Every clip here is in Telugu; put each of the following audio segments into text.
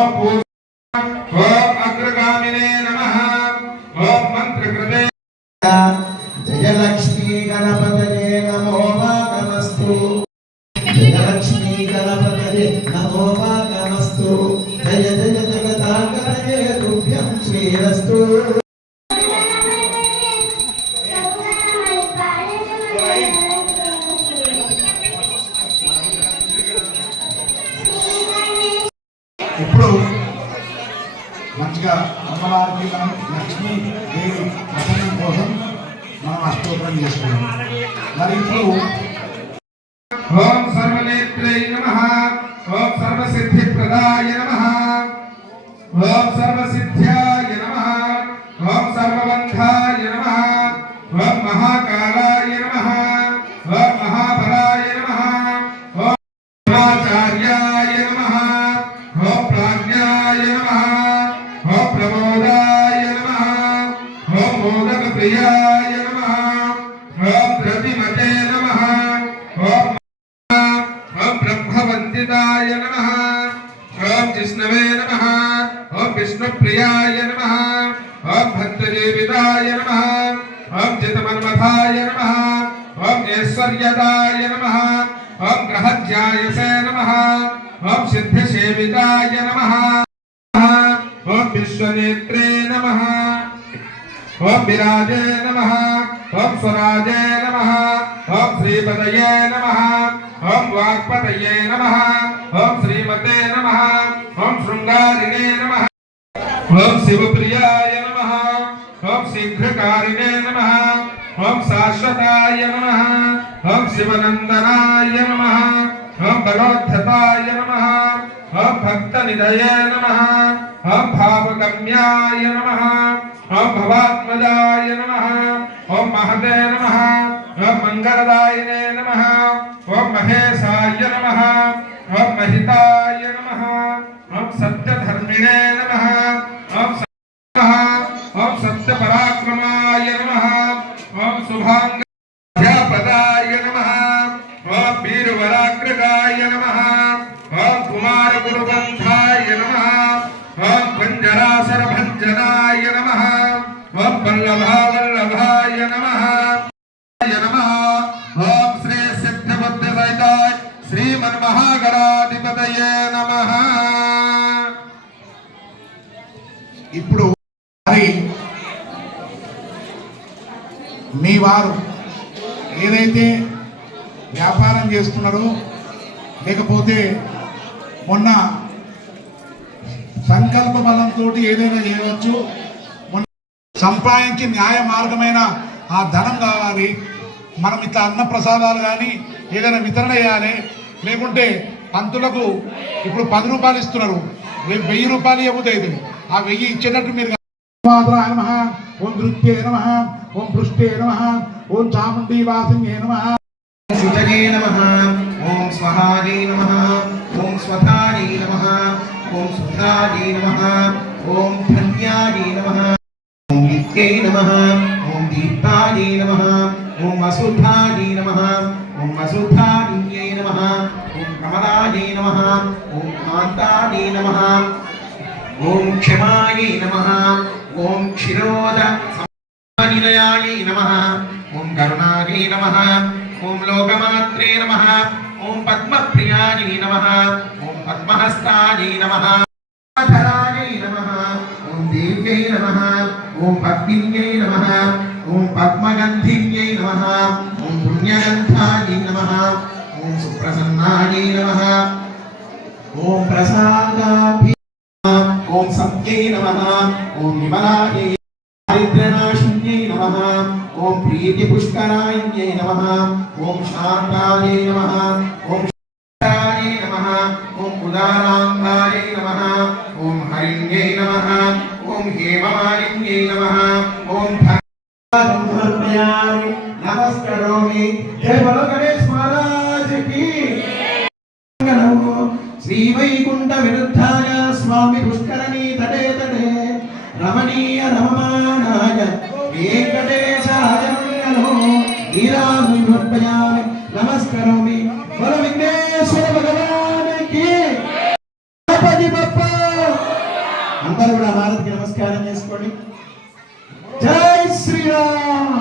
ओम अग्रगामिने नमः ओम मंत्रकृते जयलक्ष्मी गणपतये नमो नमस्तु जयलक्ष्मी गणपतये नमो नमस्तु जय जय जगदांगतये तुभ्यं श्रीरस्तु। ఇప్పుడు మంచిగా అమ్మవారికి మనం లక్ష్మీ దేవి ప్రసన్నం కోసం మనం అష్టోత్తరం చేసుకున్నాం. మరి ఇప్పుడు ओम सर्वनेत्रै नमः ओम सर्वसिद्धिप्रदाय नमः ओम सर्वसिद्ध्याय नमः ओम सर्वबन्धाय नमः ओम महाकालाय नमः ओम महाबलाय नमः ओम आचार्याय नमः ओम प्राज्ञाय नमः ओम प्रमोदाय नमः ओम मोदकप्रियाय नमः ओम द्रविमते नमः ओम ब्रह्मवन्दिताय नमः ओम जिष्णवे नमः ओम विष्णुप्रियाय नमः ओम भक्तजीविताय नमः ओम जितमन्मथाय नमः ओम ऐश्वर्यदाय नमः ओम ग्रहज्यायसे नमः ओम सिद्धिसेविताय नमः ओम विश्वनेत्रे नमः ओम विराजे नमः ओम स्वराजे नमः ओम श्रीपदये नमः ओम वाक्पतये नमः ओम श्रीमते नमः ओम शृंगारिणे नमः ओम शिवप्रियाय नमः ओम शीघ्रकारिणे नमः ओम शाश्वताय नमः ओम शिवनंदनाय नमः ओम बलोद्धताय नमः ओम भक्तनिधये नमः ओम भावगम्याय नमः ओम भवात्मजाय नमः ओम महते नमः ओम मंगलदायिने नमः ओम महेशाय नमः ओम महिताय नमः ओम सत्यधर्मिणे नमः ओम ओम सत्यपराक्रमाय नमः ओम शुभांगपदाय नमः ओम वीरवराग्रगाय नमः ओम कुमारगुरुबन्धाय नमः ओम पंजरासरभञ्जनाय नमः ओम वल्लभावल्लभाय नमः ओम श्री सिद्धबुद्धिसहिताय श्रीमन्महागणाधिपतये नमः। ఇప్పుడు మరి మీ వారు ఏదైతే వ్యాపారం చేస్తున్నారో లేకపోతే మొన్న సంకల్ప బలంతో ఏదైనా చేయవచ్చు, మొన్న సంపాదించి న్యాయ మార్గమైన ఆ ధనం కావాలి. మనం ఇట్లా అన్న ప్రసాదాలు కానీ ఏదైనా వితరణ చేయాలి. లేకుంటే పంతులకు ఇప్పుడు 10 రూపాయలు ఇస్తున్నారు, రేపు 1000 రూపాయలు ఇవ్వబోతుంది. ఆ 1000 ఇచ్చేటట్టు మీరు నమః ఓం నృత్యే నమః ఓం పృష్ఠే నమః ఓం చాముండీ వాసిన్యే నమః సుజగే నమః ఓం స్వహాజే నమః ఓం స్వధాజే నమః ఓం సుధాజే నమః ఓం ధన్యాజే నమః ఓం నిత్యే నమః ఓం దీప్తాజే నమః ఓం వసుధాజే నమః ఓం వసుధాన్యే నమః ఓం ప్రమదాజే నమః ఓం కాంతాజే నమః ఓం క్షమాయే నమః ఓం క్షిరోద నిలయాయే నమః ఓం కరుణాయే నమః ఓం లోకమాత్రే నమః ఓం పద్మప్రియాయే నమః ఓం పద్మహస్తాయే నమః ధరాయే నమః ఓం దేవ్యై నమః ఓం పద్మిన్యై నమః ఓం పద్మగంధిన్యై నమః ఓం పుణ్యగంధాయే నమః ఓం సుప్రసన్నాయే నమః ఓం ప్రసాదాభి ఓం సత్యై నమః ఓం విమలాయే दारिद्र्यनाशिन्यै नमः ओम प्रीतिपुष्करायै नमः ओम शान्तायै नमः ओम शान्तायै नमः ओम उदाराङ्गायै नमः ओम हरिण्यै नमः ओम हेममालिन्यै नमः ओम समर्पयामि नमस्करोमि। जय बोलो गणेश महाराज की। श्री वैकुंठ विरुद्धाय स्वामी पुष्करणी तटे तटे रमणीय रममाणाय वेंकटेशाय मंगलो ईरामि समर्पयामि नमस्करोमि। बोलो विघ्नेश्वर भगवान की। गणपति बप्पा అందరూ కూడా భారత్కి నమస్కారం చేసుకోండి. జై శ్రీరామ్.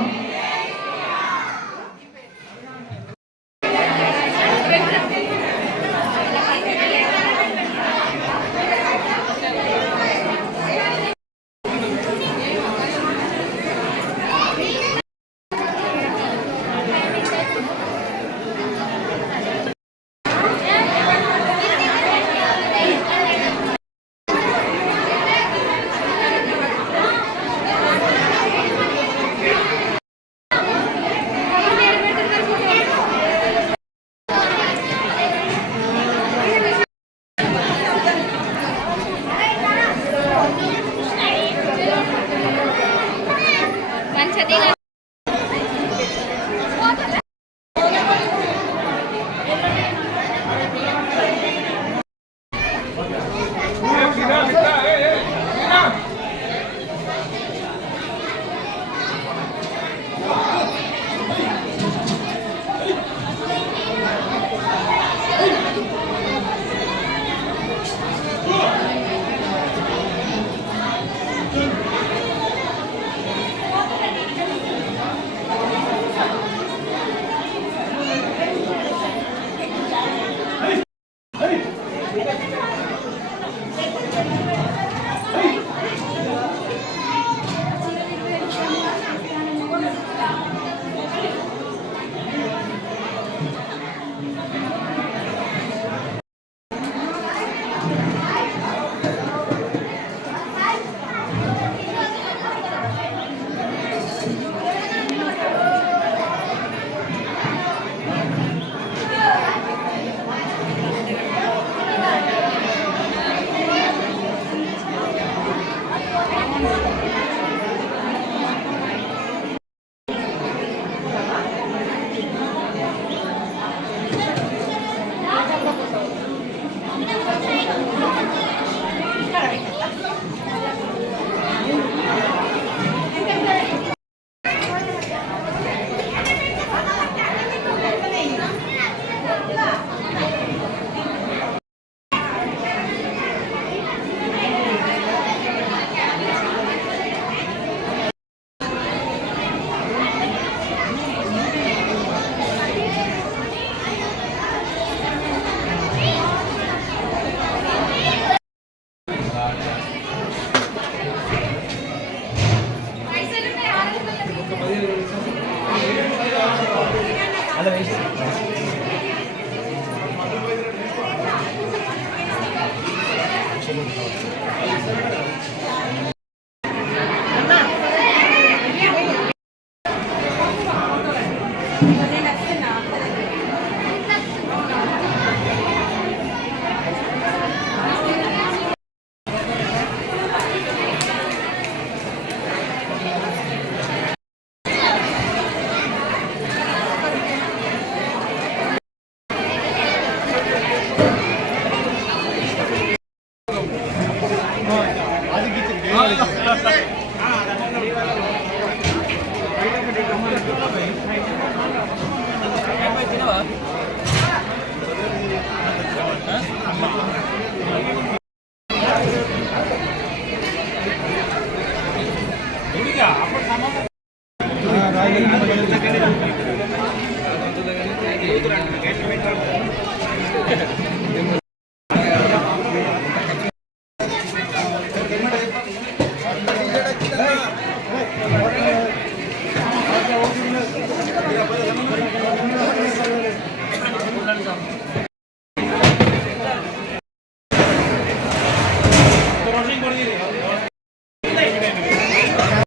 Right.